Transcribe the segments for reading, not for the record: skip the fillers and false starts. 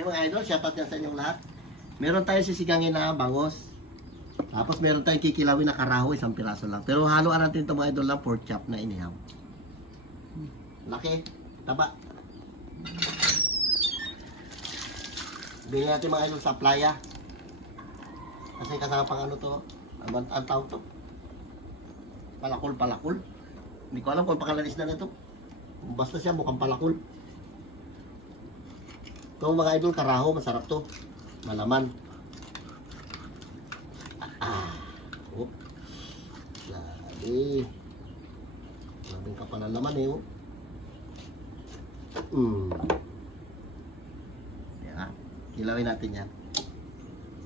Okay mga idol, shoutout yan sa inyong lahat. Meron tayong sisigangin na bangos. Tapos meron tayong kikilawin na karaho, isang piraso lang. Pero haluan natin ito mga idol lang, pork chop na inihaw. Laki, taba. Bilhin natin mga idol sa playa. Kasi kasama pang ano to, ang tawag to. Palakol. Hindi ko alam kung pakalanis na nito. Basta siya mukhang palakol. Ito mga idol, karaho, masarap to. Malaman. Oh. Lagi. Labing kapal ang laman eh. Oh. Yan. Kilawin natin yan.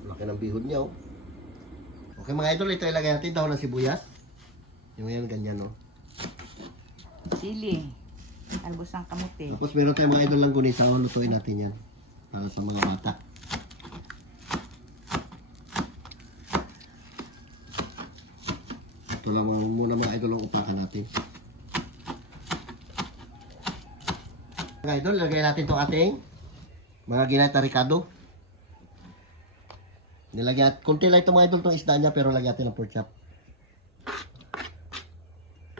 Laki ng bihod niya oh. Okay mga idol, ito ilagay natin dahon ng sibuyas. Yung yan, ganyan oh. Sili. Albusang kamuti. Tapos meron tayong mga idol lang gunisa. Lutuin natin yan. Para sa mga bata. Ito lang muna mga idol ang upakan natin. Mga idol, lagay natin itong ating mga ginata ricado. Nilagyan, kunti lang itong mga idol itong isda niya pero lagyan natin ng pork chop.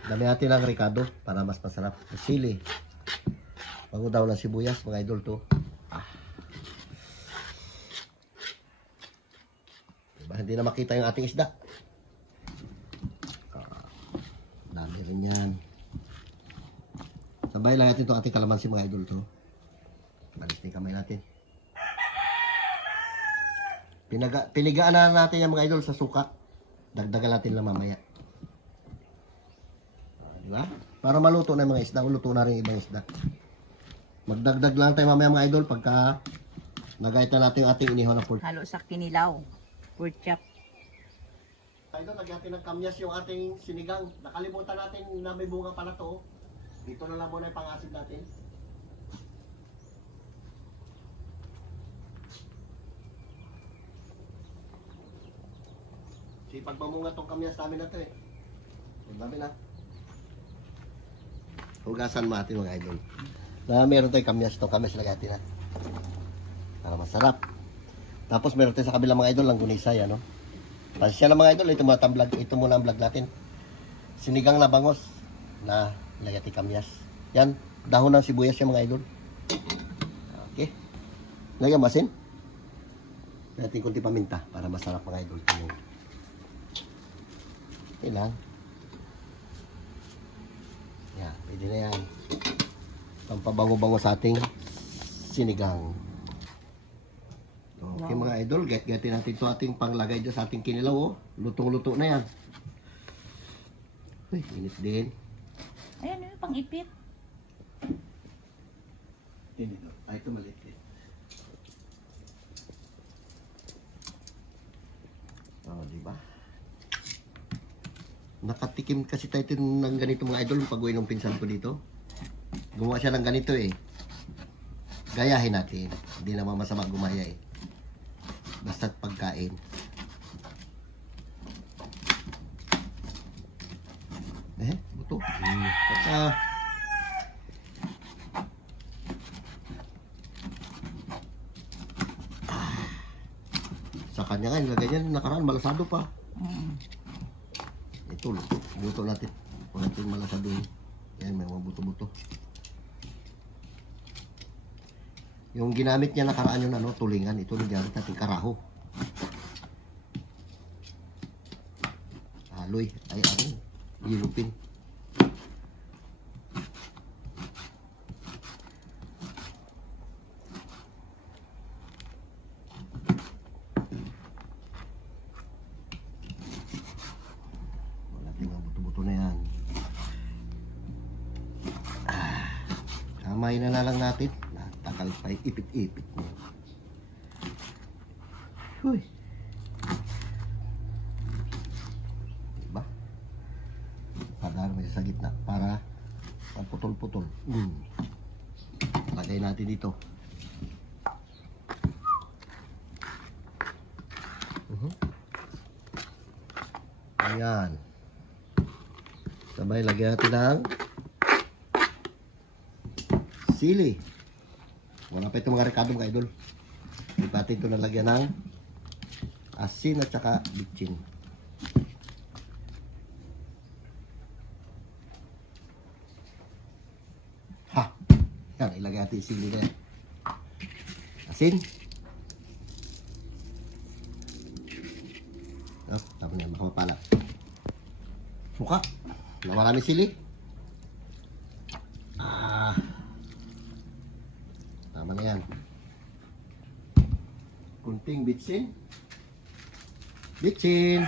Dami natin ng ricado para mas masarap. Sili. Bago daw ng sibuyas mga idol to. Diba, hindi na makita yung ating isda. Dami rin yan. Sabay lang natin itong ating kalamansi mga idol to. Balis na yung kamay natin. Pinigaan na natin yung mga idol sa suka. Dagdagan natin lang mamaya. Diba? Para maluto na yung mga isda. Luto na rin yung ibang isda. Magdagdag lang tayo mamaya mga idol pagka nagayta natin yung ating inihaw na pork. Halo sa kinilaw. Pork chop. Idol, lagyan natin ng kamyas yung ating sinigang. Nakalimutan natin na may bunga pala to. Dito na lang muna yung pang-asid natin. Sipag pamunga tong kamyas namin na to eh. Ang dami na. Hugasan mo atin mga idol. Na meron tayong kamyas. Itong kamyas lagyan natin na. Para masarap. Tapos meron tayo sa kabilang mga idol, langgunisa yan, no? Pasya na mga idol, ito muna ang vlog natin. Sinigang na bangos na lagati kamyas. Yan, dahon ng sibuyas yan mga idol. Okay. Lagyan masin. Natin kunti paminta para masarap mga idol. Okay lang. Yan, pwede na yan. Pampabango-bango sa ating sinigang. Okay mga idol, get-getin natin ito ating panglagay dyan sa ating kinilaw. Oh. Lutong-luto na yan. Uy, init din. Ayan yun, pang-ipit. Ay, ito maliit din. Oh, diba? Nakatikim kasi tayo ng ganito mga idol pag-uwi ng pinsan ko dito. Gumawa siya ng ganito eh. Gayahin natin. Hindi naman masama gumaya eh. Basta't pagkain. Buto. Sa kanya nga, nilagay niya nakaraan, malasado pa. Ito, buto natin. Kung natin malasado yun. Yan, may mga buto-buto. Yung ginamit niya nakaraan yung ano, tulingan. Ito ginamit natin karaho. Aloy. Ay, ano. Yilupin. Wala tingnan buto-buto na yan. Kamay na lang natin. Takal pa ipit-ipit mo. Huy. Diba? Para may sa gitna. Para putol-putol. Lagay natin dito. Ayan. Sabay, lagyan natin ng sili. Wala pa itong mga rekado mga idol. Pati ito nalagyan ng asin at saka bitchin. Ha! Yan, ilagay natin yung sili na yan. Asin. Oh, tapos yan, baka mapala. Suka. Na marami sili. Tama na yan. Kunting bitsin. Bitsin.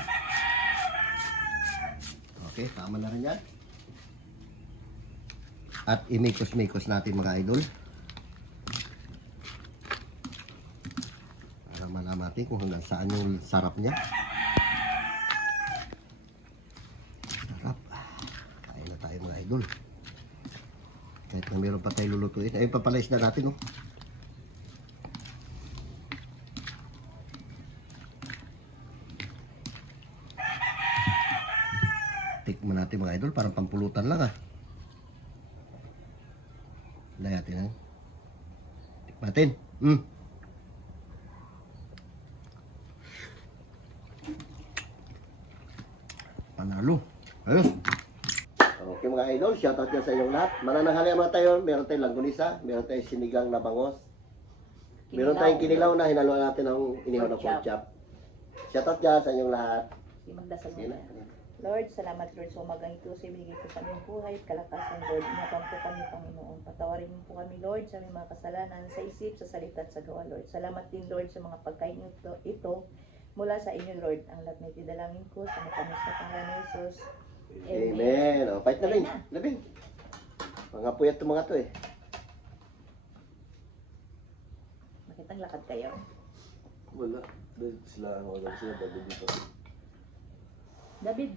Okay, tama na rin yan. At imikos-mikos natin mga idol. Para malaman natin kung hanggang saan yung sarap niya. Sarap. Kain na tayo mga idol. Kahit na meron pa tayo lulutuin. Ayun, papalais na natin, no? Tikman natin mga idol. Parang pampulutan lang, ah. Lagyan natin, ha? Tikman natin. Panalo. Ayos. Okay mga idol, shoutout dyan sa inyong lahat. Manananghali mga tayo, meron tayong langgunisa, meron tayong sinigang na bangos, meron tayong kinilaw na hinaluan natin ng inihaw na pork chop. Shoutout dyan sa inyong lahat. Si magdasal mo. Lord, salamat Lord sa umagang ito sa ibigay ko sa aming buhay at kalakasan Lord. Inabang po kami Panginoon. Patawarin mo po kami Lord sa aming mga kasalanan sa isip, sa salita at sa gawa Lord. Salamat din Lord sa mga pagkain ito mula sa inyo Lord. Ang lahat na itidalangin ko sa matamis na pangalan ni Jesus. Amen. O, pahit na rin. Labing. Mga puyat itong mga to eh. Makitang lakad kayo. Wala. Dahil sila, sila David dito. David.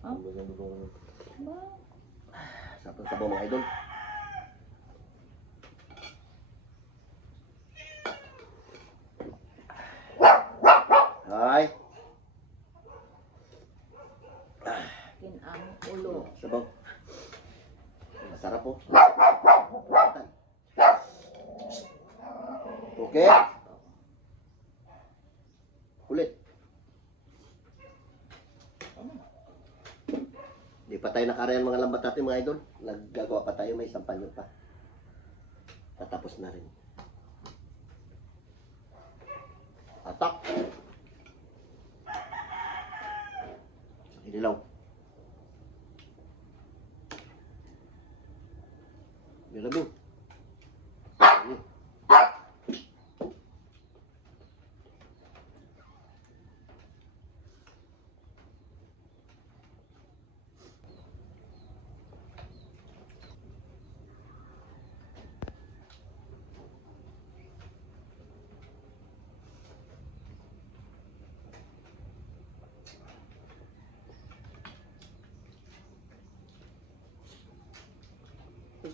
Oh? Maganda ba naman? Wow. Sarap ng sabaw mga idol. Hi. Kinang ulo. Sabaw. Masarap po. Okay. Kulit. Di pa tayo nakarayan mga lambat natin mga idol. Naggagawa pa tayo, may isang panyo pa. Tatapos na rin. Atak. Sa kinilaw. Bilabo.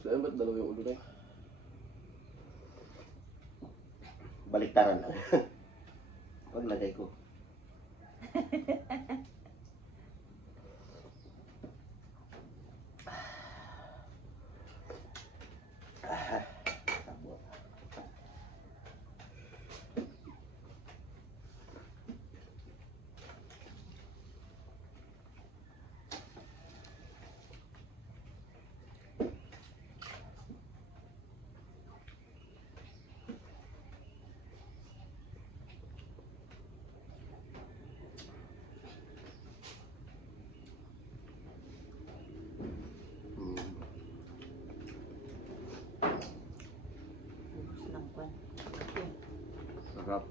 Kaya ba't dalawa yung ulo na yun? Baliktaran lang. Paglagay ko. Lang kwan. Sarap.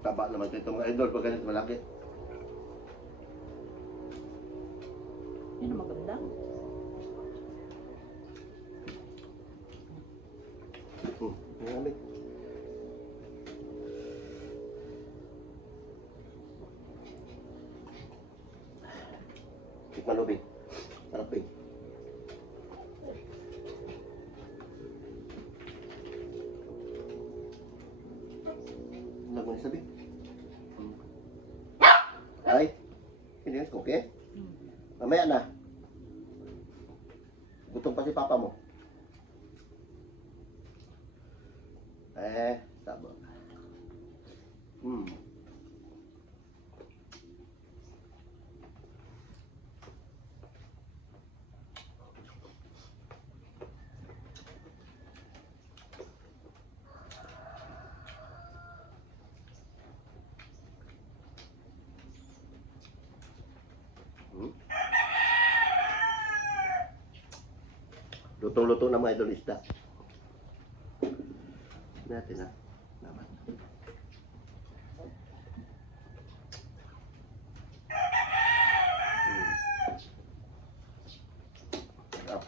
Taba naman ito mga idol pag ganito malaki. Yun ang maganda. Malamig. Tikman mo, Bing. Sarap, Bing. Lagunisa, Bing. Ay, hindi yun, okay? Mamaya na. Gutom pa si papa mo. Tama. Lutong-luto na mga idol isda. Natin na. Naman. Sarap.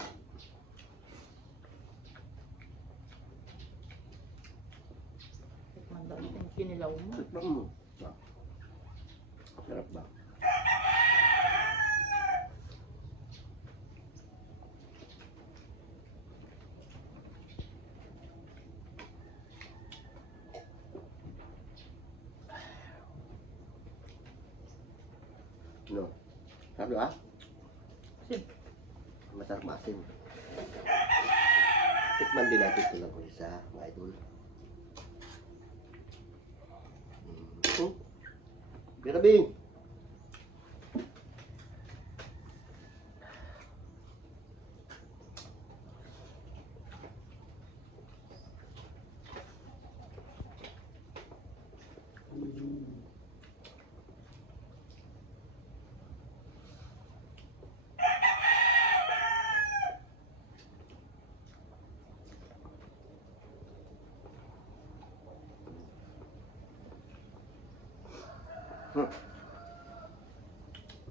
Tikman daw yung kinilaw mo. Sarap ba? No. Sarap ba? Sim. Masarap masin. Tikman din natin ito lang isa, mga idol. Birabing!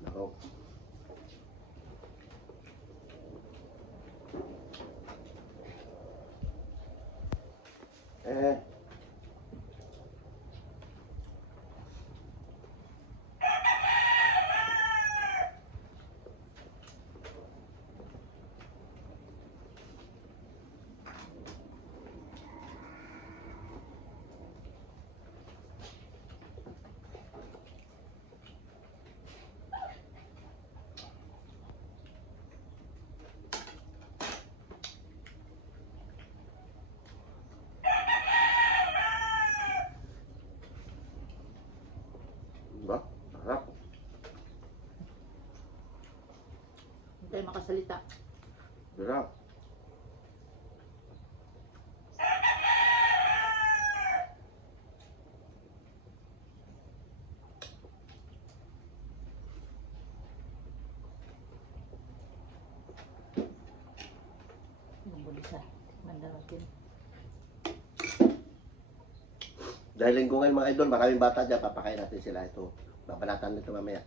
Nako. Diba? Sarap. Hindi tayo makasalita. Sarap. Ang bulisa. Tikman daw natin. Dahil linggo ngayon mga idol, maraming bata dyan, papakain natin sila ito. Babalatan nito mamaya.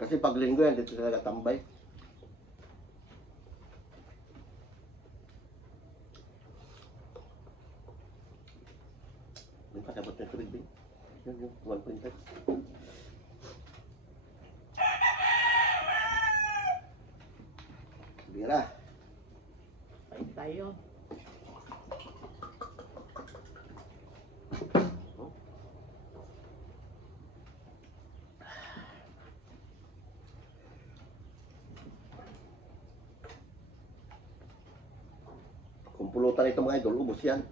Kasi pag linggo yan, dito sila natambay. Yung patabot na tubig, Bing. Yun, 1.5. Bira. Kain tayo. Kung pulutan ito mga idol, ubos yan.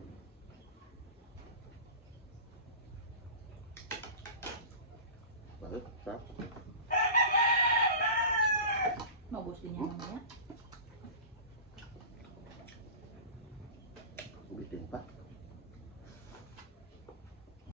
Bakit? Sarap.